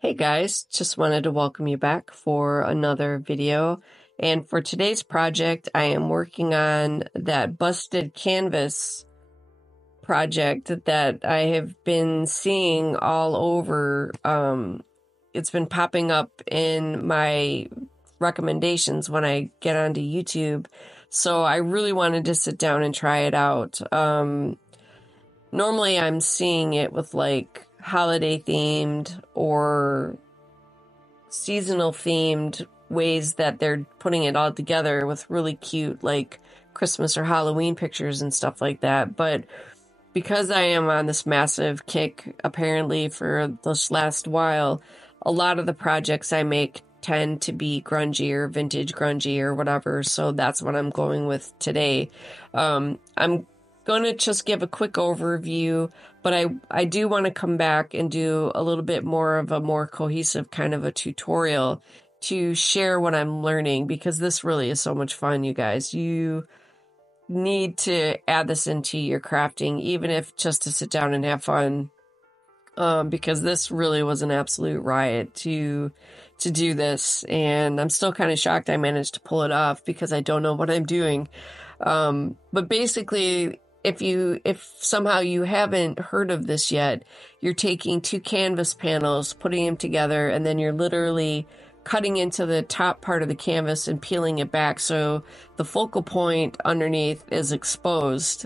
Hey guys, just wanted to welcome you back for another video. And for today's project, I am working on that busted canvas project that I have been seeing all over. It's been popping up in my recommendations when I get onto YouTube. So I really wanted to sit down and try it out. Normally I'm seeing it with like holiday themed or seasonal themed ways that they're putting it all together with really cute like Christmas or Halloween pictures and stuff like that. But because I am on this massive kick apparently for this last while, a lot of the projects I make tend to be grungy or vintage grungy or whatever. So that's what I'm going with today. I'm going to just give a quick overview, but I do want to come back and do a little bit more of a more cohesive kind of a tutorial to share what I'm learning, because this really is so much fun, you guys. You need to add this into your crafting, even if just to sit down and have fun, because this really was an absolute riot to do this, and I'm still kind of shocked I managed to pull it off because I don't know what I'm doing. But basically, if somehow you haven't heard of this yet, you're taking two canvas panels, putting them together, and then you're literally cutting into the top part of the canvas and peeling it back so the focal point underneath is exposed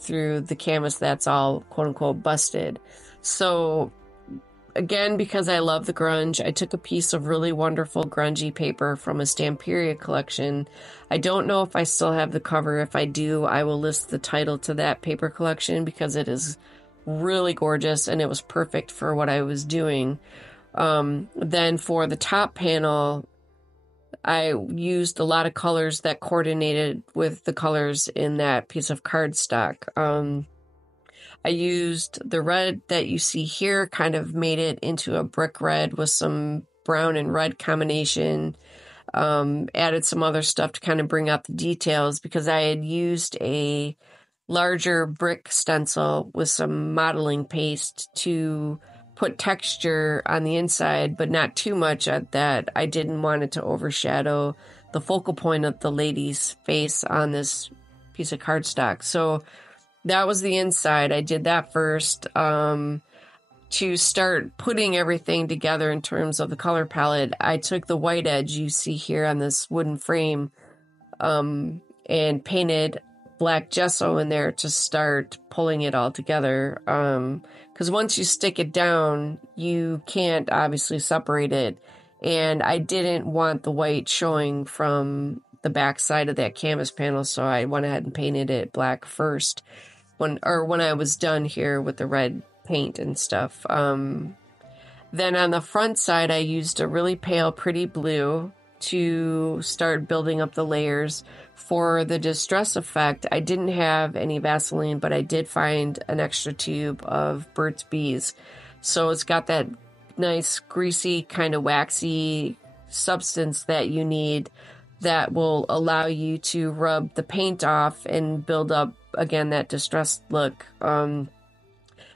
through the canvas that's all quote-unquote busted. So again, because I love the grunge, I took a piece of really wonderful grungy paper from a Stamperia collection. I don't know if I still have the cover. If I do, I will list the title to that paper collection because it is really gorgeous and it was perfect for what I was doing. Then for the top panel, I used a lot of colors that coordinated with the colors in that piece of cardstock. I used the red that you see here, kind of made it into a brick red with some brown and red combination. Added some other stuff to kind of bring out the details because I had used a larger brick stencil with some modeling paste to put texture on the inside, but not too much at that. I didn't want it to overshadow the focal point of the lady's face on this piece of cardstock. So that was the inside. I did that first to start putting everything together in terms of the color palette. I took the white edge you see here on this wooden frame and painted black gesso in there to start pulling it all together. Because once you stick it down, you can't obviously separate it. And I didn't want the white showing from the back side of that canvas panel, so I went ahead and painted it black first when I was done here with the red paint and stuff. Then on the front side, I used a really pale, pretty blue to start building up the layers. For the distress effect, I didn't have any Vaseline, but I did find an extra tube of Burt's Bees. So it's got that nice, greasy, kind of waxy substance that you need that will allow you to rub the paint off and build up, again, that distressed look.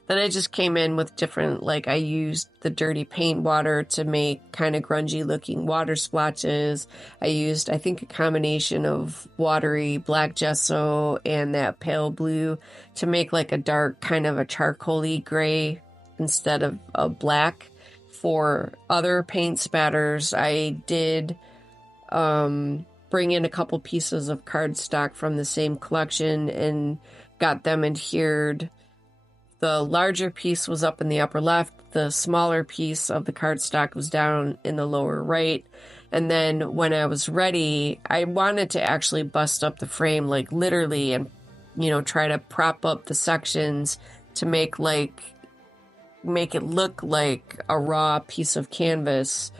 Then I just came in with different, like I used the dirty paint water to make kind of grungy looking water splotches. I used, I think, a combination of watery black gesso and that pale blue to make like a dark kind of a charcoal-y gray instead of a black. For other paint spatters, I did bring in a couple pieces of cardstock from the same collection and got them adhered. The larger piece was up in the upper left. The smaller piece of the cardstock was down in the lower right. And then when I was ready, I wanted to actually bust up the frame, like literally, and, you know, try to prop up the sections to make it look like a raw piece of canvas.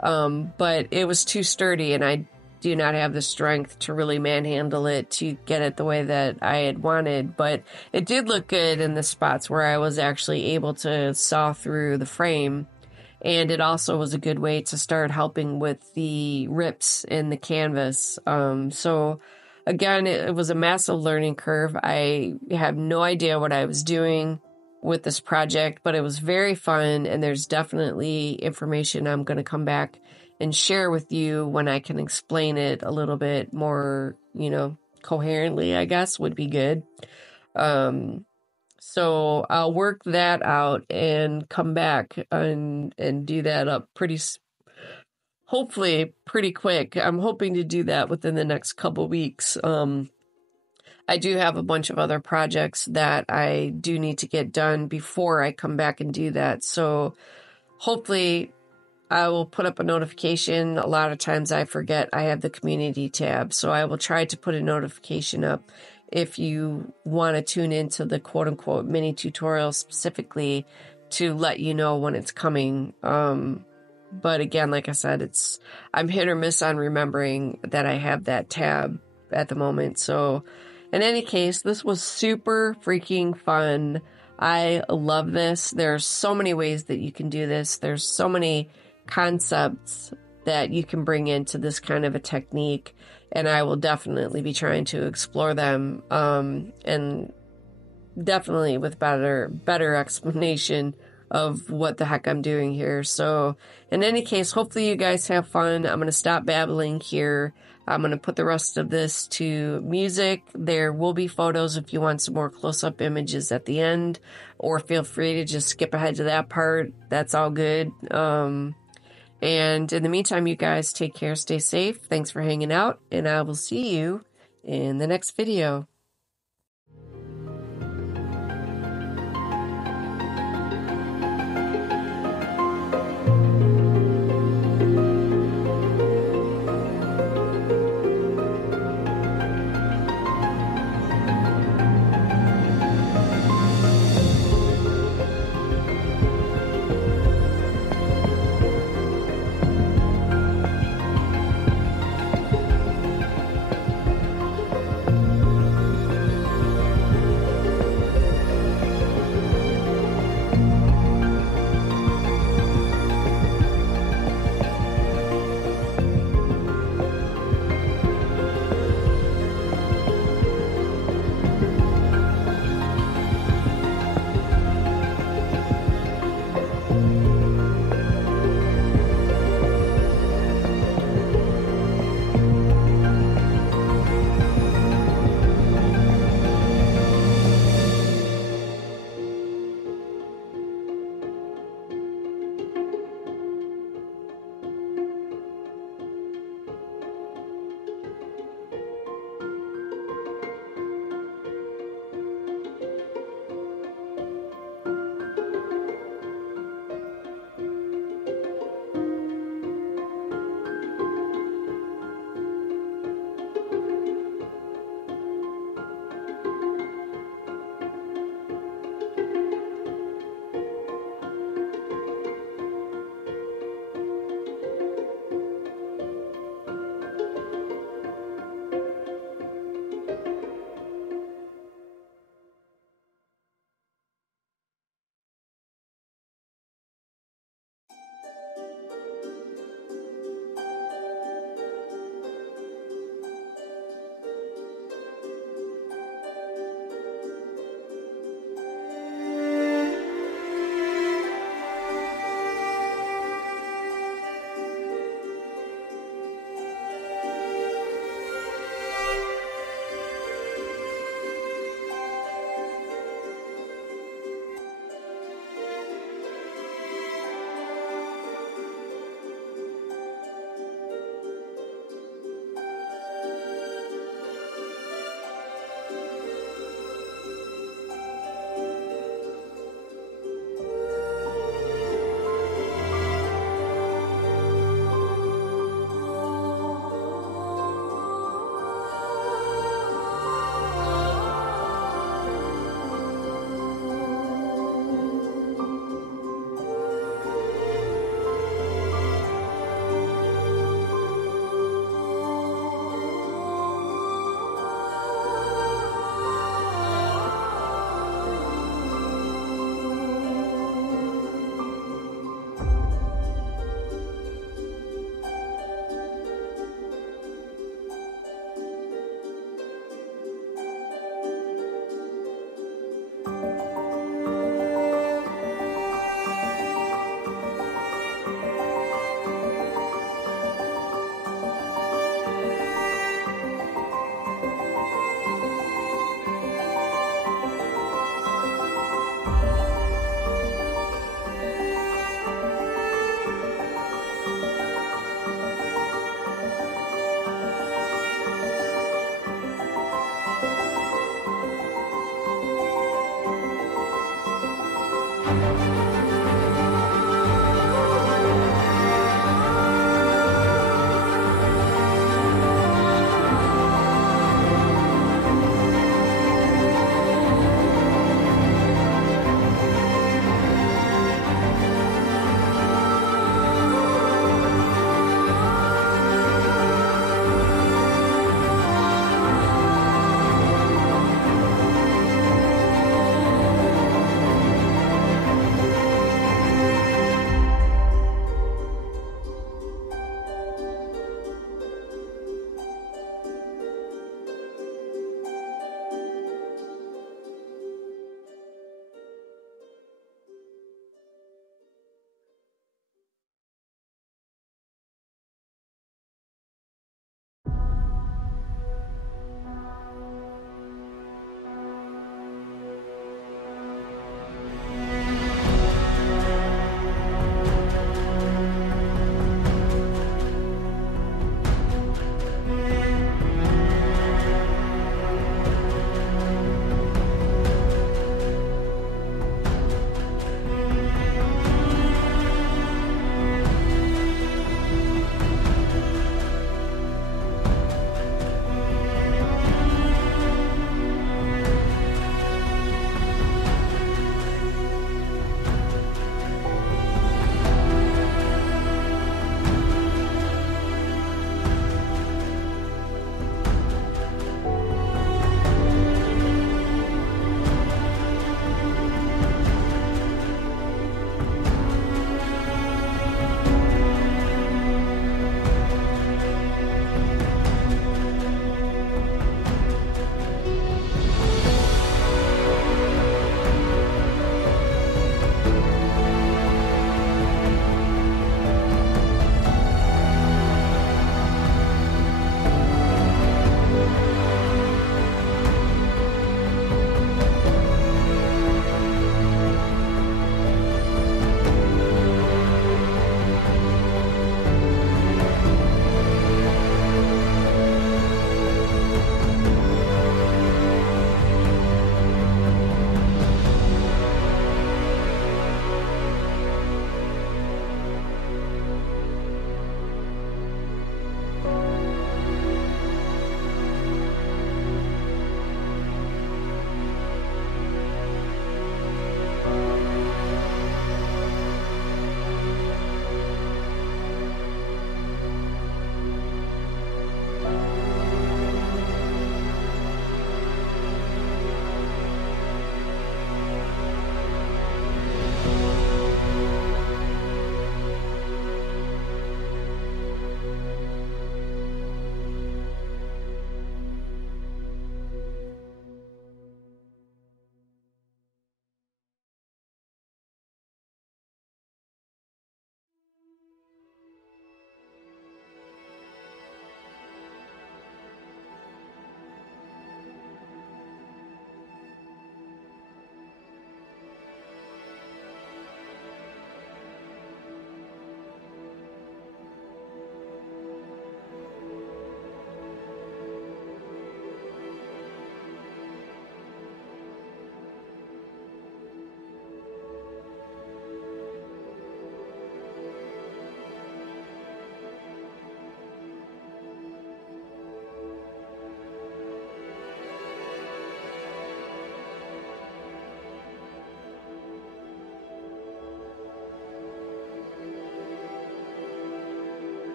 But it was too sturdy and I do not have the strength to really manhandle it to get it the way that I had wanted, but it did look good in the spots where I was actually able to saw through the frame, and it also was a good way to start helping with the rips in the canvas. So again, it was a massive learning curve. I have no idea what I was doing. with this project, but it was very fun, and there's definitely information I'm going to come back and share with you when I can explain it a little bit more, coherently, I guess would be good. So I'll work that out and come back and do that up hopefully pretty quick. I'm hoping to do that within the next couple weeks. I do have a bunch of other projects that I do need to get done before I come back and do that. So hopefully I will put up a notification. A lot of times I forget I have the community tab. So I will try to put a notification up if you want to tune into the quote unquote mini tutorial specifically to let you know when it's coming. But again, like I said, I'm hit or miss on remembering that I have that tab at the moment. So in any case, this was super freaking fun. I love this. There's so many ways that you can do this. There's so many concepts that you can bring into this kind of a technique, and I will definitely be trying to explore them, and definitely with better explanation of what the heck I'm doing here. So in any case, hopefully you guys have fun. I'm going to stop babbling here. I'm going to put the rest of this to music. There will be photos if you want some more close-up images at the end, or feel free to just skip ahead to that part. That's all good. And in the meantime, you guys take care, stay safe. Thanks for hanging out, and I will see you in the next video.